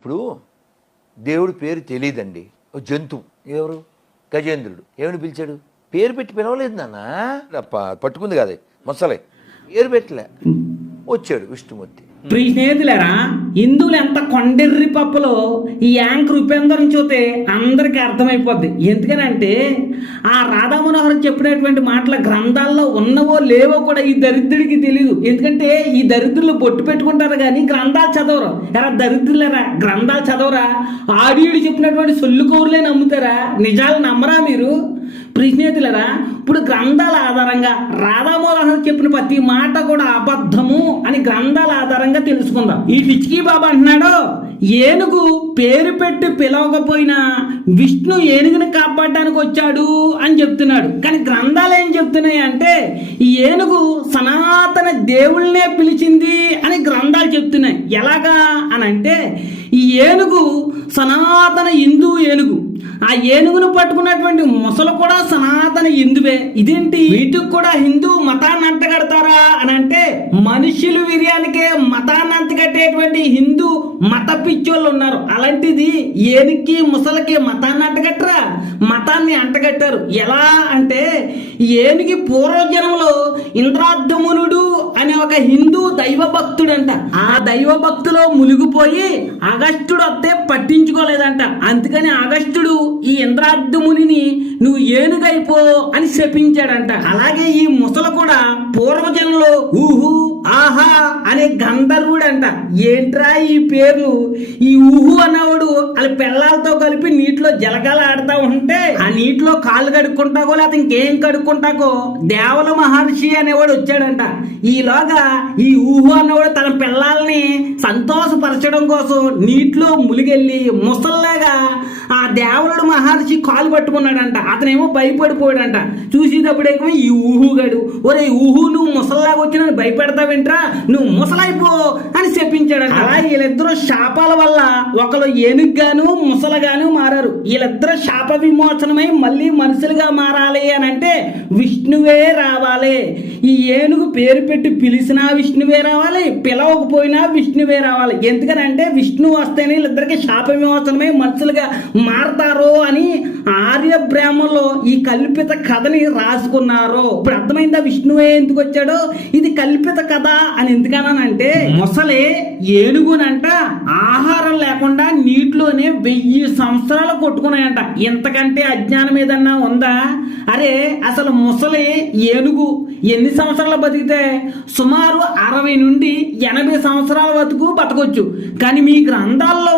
ఇప్పుడు దేవుడి పేరు తెలియదండి. ఓ జంతువు ఎవరు గజేంద్రుడు ఏమని పిలిచాడు? పేరు పెట్టి పిలవలేదు నాన్న, పట్టుకుంది కాదు మొసలే, పేరు పెట్టలే, వచ్చాడు విష్ణుమూర్తి. ప్రియ స్నేహితులారా, హిందువులు ఎంత కొండెర్రి పప్పులో ఈ యాంకర్ ఉపేందర్ని చూస్తే అందరికీ అర్థమైపోద్ది. ఎందుకనంటే ఆ రాధా మనోహర్ చెప్పినటువంటి మాటల గ్రంథాల్లో ఉన్నవో లేవో కూడా ఈ దరిద్రుడికి తెలియదు. ఎందుకంటే ఈ దరిద్రులు బొట్టు పెట్టుకుంటారు కానీ గ్రంథాలు చదవరు. ఎరా దరిద్రులరా, గ్రంథాలు చదవరా? ఆడియుడు చెప్పినటువంటి సొల్లు కౌరులే నమ్ముతారా? నిజాలు నమ్మరా మీరు? ప్రియ స్నేహితులరా, ఇప్పుడు గ్రంథాల ఆధారంగా రాధామోహన్ చెప్పిన ప్రతి మాట కూడా అబద్ధము అని గ్రంథాల ఆధారంగా తెలుసుకుందాం. ఈ పిచ్చికి బాబా అంటున్నాడు, ఏనుగు పేరు పెట్టి పిలవకపోయినా విష్ణు ఏనుగుని కాపాడడానికి వచ్చాడు అని చెప్తున్నాడు. కానీ గ్రంథాలు ఏం చెప్తున్నాయి అంటే ఈ ఏనుగు సనాతన దేవుళ్ళనే పిలిచింది అని గ్రంథాలు చెప్తున్నాయి. ఎలాగా అని అంటే ఈ ఏనుగు సనాతన హిందూ ఏనుగు. ఆ ఏనుగును పట్టుకున్నటువంటి మొసలు కూడా సనాతన హిందువే. ఇదేంటి, వీటికి కూడా హిందూ మతాన్ని అంటగడతారా అని అంటే మనుషులు వీర్యానికే మతాన్ని అంటగట్టేటువంటి హిందూ మత పిచ్చోళ్ళు ఉన్నారు. అలాంటిది ఏనుగుకి ముసలకి మతాన్ని అంటగట్టరా? మతాన్ని అంటగట్టారు. ఎలా అంటే ఏనుగు పూర్వజన్మలో ఇంద్రాద్యుమ్నుడు అనే ఒక హిందూ దైవ భక్తుడంట. ఆ దైవ భక్తులో మునిగిపోయి అగస్త్యుడు వస్తే పట్టించుకోలేదంట. అందుకని అగస్త్యుడు ఈ ఇంద్రాద్యుమ్నుని నువ్వు ఏనుగైపో అని శపించాడంట. అలాగే ఈ ముసలు కూడా పూర్వజన్మలో ఊహు ఆహా అనే గంధర్వుడంట. ఏంట్రా ఈ పేర్లు? ఈ ఊహు అన్నవాడు వాళ్ళ పిల్లలతో కలిపి నీటిలో జలకాలు ఆడుతూ ఉంటే ఆ నీటిలో కాళ్ళు కడుక్కుంటాకో లేకపోతే ఇంకేం కడుక్కుంటాకో దేవల మహర్షి అనేవాడు వచ్చాడంట. ఈలోగా ఈ ఊహు అన్నవాడు తన పిల్లల్ని సంతోషపరచడం కోసం నీటిలో ములిగెళ్ళి ముసల్లాగా ఆ దేవలుడు మహర్షి కాలు పట్టుకున్నాడంట. అతనేమో భయపడిపోయాడంట. చూసేటప్పుడేమో ఈ ఊహుగాడు, ఒరే ఊహు నువ్వు ముసల్లాగా వచ్చి నన్ను భయపెడతావేంట్రా, నువ్వు ముసలైపో అని చెప్పించాడంట. అలా వీళ్ళిద్దరూ శాపాల వల్ల ఒకరు ఏనుగుగాను ముసలగాను మారారు. వీళ్ళిద్దరూ శాప విమోచనమై మళ్ళీ మనుషులుగా మారాలి అని అంటే విష్ణువే రావాలి. ఈ ఏనుగు పేరు పెట్టి పిలిచినా విష్ణువే రావాలి, పిలవకపోయినా విష్ణువే రావాలి. ఎందుకనంటే విష్ణు వస్తేనే వీళ్ళిద్దరికి శాప విమోచనమై మనుషులుగా మారతారు అని ఆర్య బ్రాహ్మణులు ఈ కల్పిత కథని రాసుకున్నారు. ఇప్పుడు అర్థమైందా విష్ణువే ఎందుకు వచ్చాడో? ఇది కల్పిత కథ అని ఎందుకనంటే మొసలే ఏనుగునంట ఆహారం లేకుండా నీటిలోనే 1000 సంవత్సరాలు కొట్టుకున్నాయంట. ఇంతకంటే అజ్ఞానం ఏదన్నా ఉందా? అరే అసలు ముసలి ఏనుగు ఎన్ని సంవత్సరాలు బతికితే సుమారు 60 నుండి 80 సంవత్సరాల వరకు బతకొచ్చు. కానీ మీ గ్రంథాల్లో